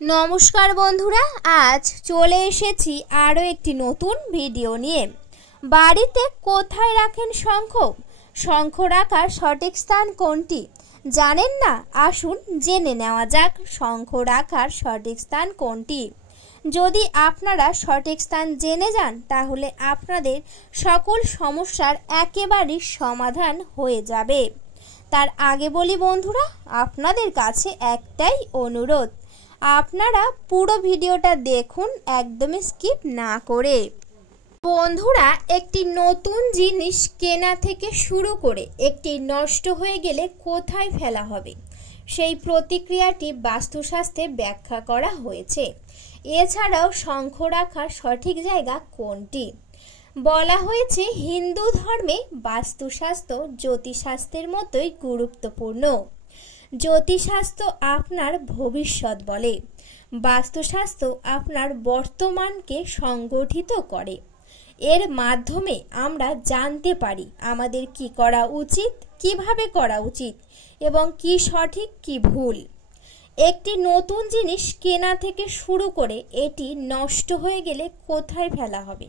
নমস্কার বন্ধুরা, আজ চলে এসেছি আরও একটি নতুন ভিডিও নিয়ে। বাড়িতে কোথায় রাখেন শঙ্খ? শঙ্খ রাখার সঠিক স্থান কোনটি জানেন না? আসুন জেনে নেওয়া যাক শঙ্খ রাখার সঠিক স্থান কোনটি। যদি আপনারা সঠিক স্থান জেনে যান তাহলে আপনাদের সকল সমস্যার একেবারেই সমাধান হয়ে যাবে। তার আগে বলি বন্ধুরা, আপনাদের কাছে একটাই অনুরোধ, আপনারা পুরো ভিডিওটা দেখুন, একদমই স্কিপ না করে। বন্ধুরা, একটি নতুন জিনিস কেনা থেকে শুরু করে একটি নষ্ট হয়ে গেলে কোথায় ফেলা হবে সেই প্রতিক্রিয়াটি বাস্তুশাস্ত্রে ব্যাখ্যা করা হয়েছে। এছাড়াও শঙ্খ রাখার সঠিক জায়গা কোনটি বলা হয়েছে। হিন্দু ধর্মে বাস্তুশাস্ত্র জ্যোতিষশাস্ত্রের মতোই গুরুত্বপূর্ণ। জ্যোতিষশাস্ত্র আপনার ভবিষ্যৎ বলে, বাস্তুশাস্ত্র আপনার বর্তমানকে সংগঠিত করে। এর মাধ্যমে আমরা জানতে পারি আমাদের কি করা উচিত, কিভাবে করা উচিত এবং কি সঠিক কি ভুল। একটি নতুন জিনিস কেনা থেকে শুরু করে এটি নষ্ট হয়ে গেলে কোথায় ফেলা হবে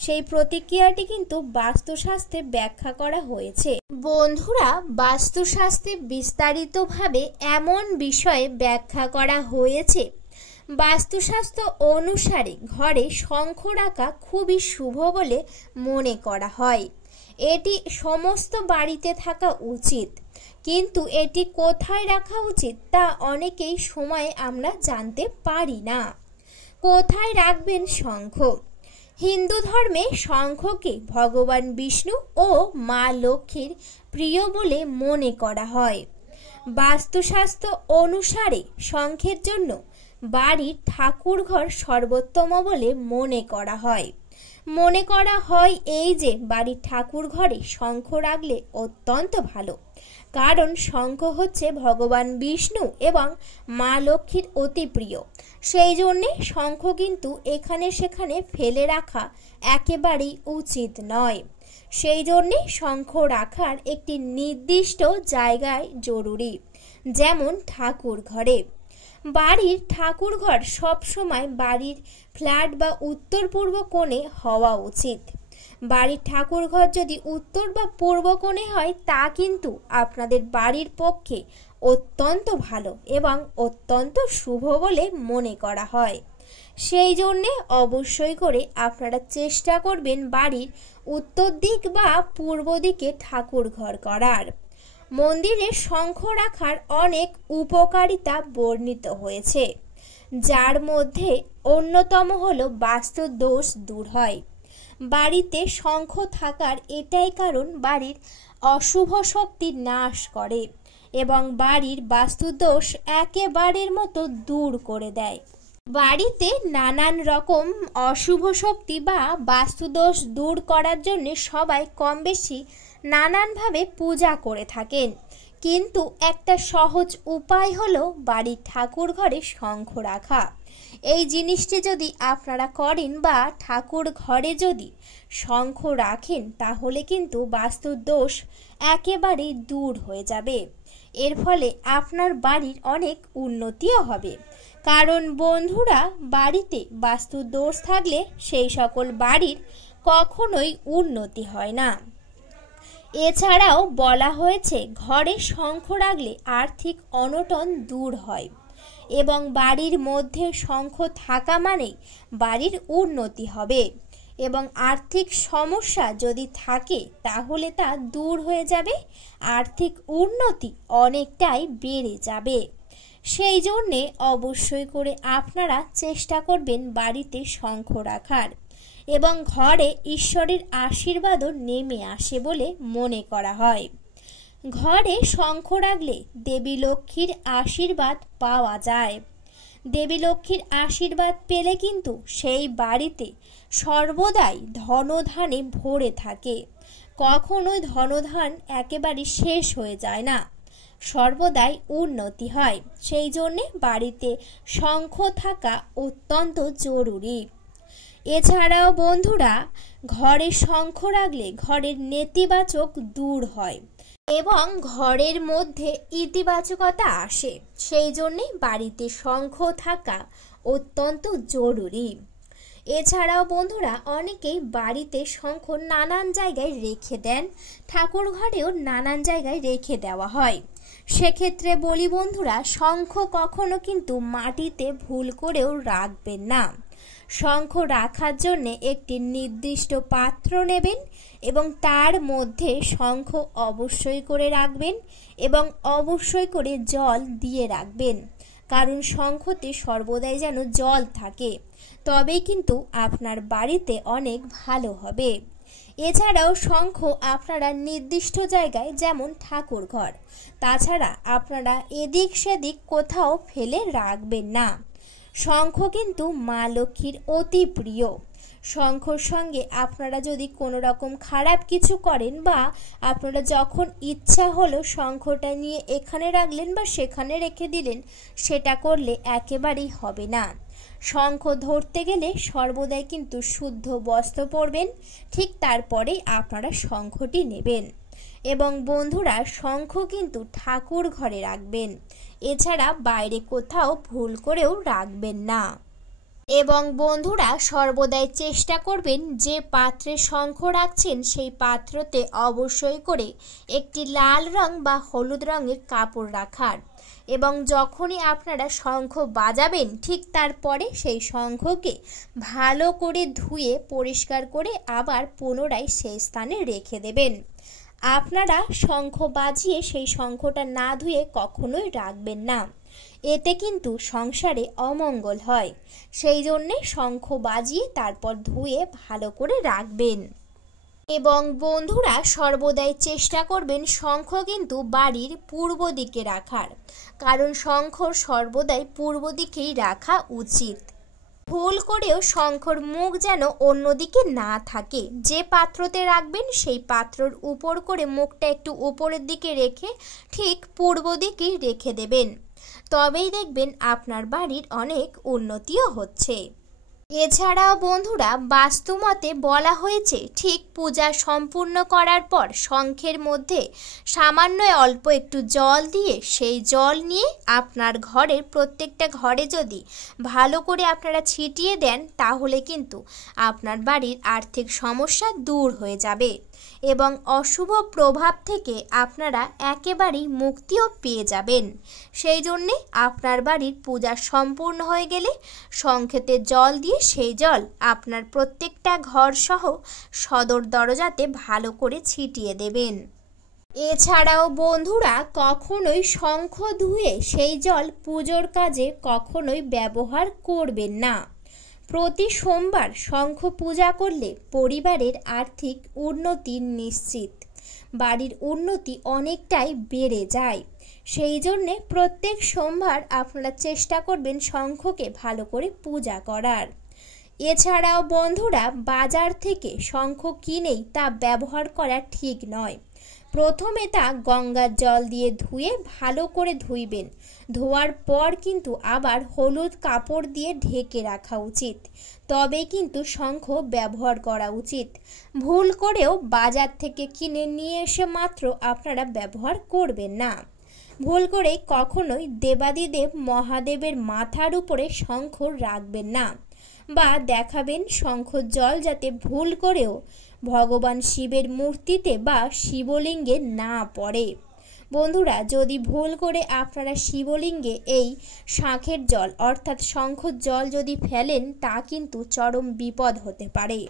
সেই প্রতিক্রিয়াটি কিন্তু বাস্তুশাস্ত্রে ব্যাখ্যা করা হয়েছে। বন্ধুরা, বাস্তুশাস্ত্রে বিস্তারিতভাবে এমন বিষয়ে ব্যাখ্যা করা হয়েছে। বাস্তুশাস্ত্র অনুসারে ঘরে শঙ্খ রাখা খুবই শুভ বলে মনে করা হয়। এটি সমস্ত বাড়িতে থাকা উচিত, কিন্তু এটি কোথায় রাখা উচিত তা অনেকেই সময়ে আমরা জানতে পারি না। কোথায় রাখবেন শঙ্খ? হিন্দু ধর্মে শঙ্খকে ভগবান বিষ্ণু ও মা লক্ষ্মীর প্রিয় বলে মনে করা হয়। বাস্তুশাস্ত্র অনুসারে শঙ্খের জন্য বাড়ির ঠাকুরঘর সর্বোত্তম বলে মনে করা হয়। মনে করা হয় এই যে বাড়ির ঠাকুর ঘরে শঙ্খ রাখলে অত্যন্ত ভালো, কারণ শঙ্খ হচ্ছে ভগবান বিষ্ণু এবং মা লক্ষ্মীর অতি প্রিয়। সেই জন্যে শঙ্খ কিন্তু এখানে সেখানে ফেলে রাখা একেবারেই উচিত নয়। সেই জন্যে শঙ্খ রাখার একটি নির্দিষ্ট জায়গায় জরুরি, যেমন ঠাকুর ঘরে। বাড়ির ঠাকুরঘর সবসময় বাড়ির ফ্ল্যাট বা উত্তর পূর্ব কোণে হওয়া উচিত। বাড়ির ঠাকুরঘর যদি উত্তর বা পূর্ব কোণে হয় তা কিন্তু আপনাদের বাড়ির পক্ষে অত্যন্ত ভালো এবং অত্যন্ত শুভ বলে মনে করা হয়। সেই জন্যে অবশ্যই করে আপনারা চেষ্টা করবেন বাড়ির উত্তর দিক বা পূর্ব দিকে ঠাকুরঘর করার। মন্দিরে শঙ্খ রাখার অনেক উপকারিতা বর্ণিত হয়েছে, যার মধ্যে অন্যতম হলো বাস্তু দোষ দূর হয়। বাড়িতে শঙ্খ থাকার এটাই কারণ বাড়ির অশুভ শক্তি নাশ করে এবং বাড়ির বাস্তুদোষ একেবারের মতো দূর করে দেয়। বাড়িতে নানান রকম অশুভ শক্তি বা বাস্তুদোষ দূর করার জন্য সবাই কম বেশি নানানভাবে পূজা করে থাকেন, কিন্তু একটা সহজ উপায় হলো বাড়ির ঠাকুর ঘরে শঙ্খ রাখা। এই জিনিসটি যদি আপনারা করেন বা ঠাকুর ঘরে যদি শঙ্খ রাখেন তাহলে কিন্তু বাস্তু দোষ একেবারেই দূর হয়ে যাবে। এর ফলে আপনার বাড়ির অনেক উন্নতিও হবে, কারণ বন্ধুরা, বাড়িতে বাস্তু দোষ থাকলে সেই সকল বাড়ির কখনোই উন্নতি হয় না। এছাড়াও বলা হয়েছে ঘরে শঙ্খ রাখলে আর্থিক অনটন দূর হয় এবং বাড়ির মধ্যে শঙ্খ থাকা মানেই বাড়ির উন্নতি হবে এবং আর্থিক সমস্যা যদি থাকে তাহলে তা দূর হয়ে যাবে, আর্থিক উন্নতি অনেকটাই বেড়ে যাবে। সেই জন্যে অবশ্যই করে আপনারা চেষ্টা করবেন বাড়িতে শঙ্খ রাখার এবং ঘরে ঈশ্বরের আশীর্বাদও নেমে আসে বলে মনে করা হয়। ঘরে শঙ্খ রাখলে দেবী লক্ষ্মীর আশীর্বাদ পাওয়া যায়। দেবী লক্ষ্মীর আশীর্বাদ পেলে কিন্তু সেই বাড়িতে সর্বদাই ধনধানে ভরে থাকে, কখনোই ধনধান একেবারে শেষ হয়ে যায় না, সর্বদাই উন্নতি হয়। সেই জন্যে বাড়িতে শঙ্খ থাকা অত্যন্ত জরুরি। এছাড়াও বন্ধুরা, ঘরে শঙ্খ রাখলে ঘরের নেতিবাচক দূর হয়। এবং ঘরের মধ্যে ইতিবাচকতা আসে। সেই জন্যই বাড়িতে শঙ্খ থাকা অত্যন্ত জরুরি। এছাড়াও বন্ধুরা অনেকেই বাড়িতে শঙ্খ নানান জায়গায় রেখে দেন, ঠাকুর ঘরেও নানান জায়গায় রেখে দেওয়া হয়। সেক্ষেত্রে বলি বন্ধুরা, শঙ্খ কখনো কিন্তু মাটিতে ভুল করেও রাখবেন না। শঙ্খ রাখার জন্য একটি নির্দিষ্ট পাত্র নেবেন এবং তার মধ্যে শঙ্খ অবশ্যই করে রাখবেন এবং অবশ্যই করে জল দিয়ে রাখবেন, কারণ শঙ্খতে সর্বদাই যেন জল থাকে, তবেই কিন্তু আপনার বাড়িতে অনেক ভালো হবে। এছাড়াও শঙ্খ আপনারা নির্দিষ্ট জায়গায়, যেমন ঠাকুর ঘর, তাছাড়া আপনারা এদিক সেদিক কোথাও ফেলে রাখবেন না। শঙ্খ কিন্তু মা লক্ষ্মীর অতি প্রিয়। শঙ্খর সঙ্গে আপনারা যদি কোনো রকম খারাপ কিছু করেন বা আপনারা যখন ইচ্ছা হলো শঙ্খটা নিয়ে এখানে রাখলেন বা সেখানে রেখে দিলেন, সেটা করলে একেবারেই হবে না। শঙ্খ ধরতে গেলে সর্বদাই কিন্তু শুদ্ধ বস্ত্র পরবেন, ঠিক তারপরেই আপনারা শঙ্খটি নেবেন। এবং বন্ধুরা শঙ্খ কিন্তু ঠাকুর ঘরে রাখবেন, এছাড়া বাইরে কোথাও ভুল করেও রাখবেন না। এবং বন্ধুরা সর্বদাই চেষ্টা করবেন যে পাত্রে শঙ্খ রাখছেন সেই পাত্রতে অবশ্যই করে একটি লাল রং বা হলুদ রঙের কাপড় রাখার। এবং যখনই আপনারা শঙ্খ বাজাবেন ঠিক তারপরে সেই শঙ্খকে ভালো করে ধুয়ে পরিষ্কার করে আবার পুনরায় সেই স্থানে রেখে দেবেন। আপনারা শঙ্খ বাজিয়ে সেই শঙ্খটা না ধুয়ে কখনোই রাখবেন না, এতে কিন্তু সংসারে অমঙ্গল হয়। সেই জন্যে শঙ্খ বাজিয়ে তারপর ধুয়ে ভালো করে রাখবেন। এবং বন্ধুরা সর্বদাই চেষ্টা করবেন শঙ্খ কিন্তু বাড়ির পূর্ব দিকে রাখার, কারণ শঙ্খ সর্বদাই পূর্ব দিকেই রাখা উচিত। ভুল করেও শঙ্খর মুখ যেন অন্যদিকে না থাকে। যে পাত্রতে রাখবেন সেই পাত্রর উপর করে মুখটা একটু উপরের দিকে রেখে ঠিক পূর্ব দিকেই রেখে দেবেন, তবেই দেখবেন আপনার বাড়ির অনেক উন্নতিও হচ্ছে। এছাড়াও বন্ধুরা বাস্তুমতে বলা হয়েছে ঠিক পূজা সম্পূর্ণ করার পর শঙ্খের মধ্যে সামান্য অল্প একটু জল দিয়ে সেই জল নিয়ে আপনার ঘরের প্রত্যেকটা ঘরে যদি ভালো করে আপনারা ছিটিয়ে দেন, তাহলে কিন্তু আপনার বাড়ির আর্থিক সমস্যা দূর হয়ে যাবে এবং অশুভ প্রভাব থেকে আপনারা একেবারেই মুক্তিও পেয়ে যাবেন। সেই জন্যে আপনার বাড়ির পূজা সম্পূর্ণ হয়ে গেলে শঙ্খেতে জল দিয়ে সেই জল আপনার প্রত্যেকটা ঘর সহ সদর দরজাতে ভালো করে ছিটিয়ে দেবেন। এছাড়াও বন্ধুরা কখনোই শঙ্খ ধুয়ে সেই জল পুজোর কাজে কখনোই ব্যবহার করবেন না। প্রতি সোমবার শঙ্খ পূজা করলে পরিবারের আর্থিক উন্নতি নিশ্চিত, বাড়ির উন্নতি অনেকটাই বেড়ে যায়। সেই জন্যে প্রত্যেক সোমবার আপনারা চেষ্টা করবেন শঙ্খকে ভালো করে পূজা করার। এছাড়াও বন্ধুরা বাজার থেকে শঙ্খ কিনেই তা ব্যবহার করা ঠিক নয়। প্রথমে তা গঙ্গার জল দিয়ে ধুয়ে ভালো করে ধুইবেন, ধোয়ার পর কিন্তু আবার হলুদ কাপড় দিয়ে ঢেকে রাখা উচিত, তবে কিন্তু শঙ্খ ব্যবহার করা উচিত। ভুল করেও বাজার থেকে কিনে নিয়ে এসে মাত্র আপনারা ব্যবহার করবেন না। ভুল করে কখনোই দেবাদিদেব মহাদেবের মাথার উপরে শঙ্খ রাখবেন না, বা দেখাবেন শঙ্খ জল যাতে ভুল করেও ভগবান শিবের মূর্তিতে বা শিবলিঙ্গে না পড়ে। বন্ধুরা যদি ভুল করে আপনারা শিবলিঙ্গে এই শাঁখের জল অর্থাৎ শঙ্খ জল যদি ফেলেন, তা কিন্তু চরম বিপদ হতে পারে।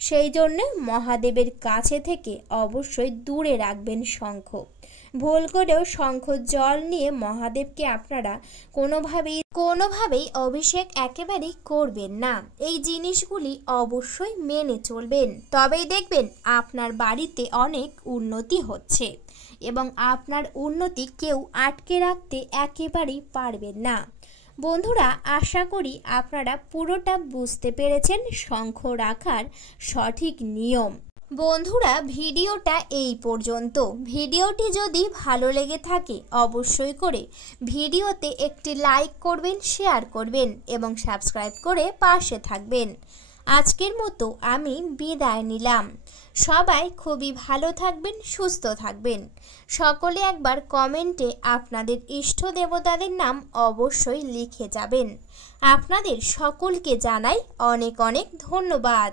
সেই জন্য মহাদেবের কাছে থেকে অবশ্যই দূরে রাখবেন শঙ্খ। ভুল করেও শঙ্খ জল নিয়ে মহাদেবকে আপনারা কোনোভাবেই অভিষেক একেবারেই করবেন না। এই জিনিসগুলি অবশ্যই মেনে চলবেন, তবেই দেখবেন আপনার বাড়িতে অনেক উন্নতি হচ্ছে এবং আপনার উন্নতি কেউ আটকে রাখতে একেবারেই পারবেন না। বন্ধুরা আশা করি আপনারা পুরোটা বুঝতে পেরেছেন শঙ্খ রাখার সঠিক নিয়ম। বন্ধুরা ভিডিওটা এই পর্যন্ত। ভিডিওটি যদি ভালো লেগে থাকে অবশ্যই করে ভিডিওতে একটি লাইক করবেন, শেয়ার করবেন এবং সাবস্ক্রাইব করে পাশে থাকবেন। আজকের মতো আমি বিদায় নিলাম। সবাই খুবই ভালো থাকবেন, সুস্থ থাকবেন। সকলে একবার কমেন্টে আপনাদের ইষ্ট দেবতাদের নাম অবশ্যই লিখে যাবেন। আপনাদের সকলকে জানাই অনেক অনেক ধন্যবাদ।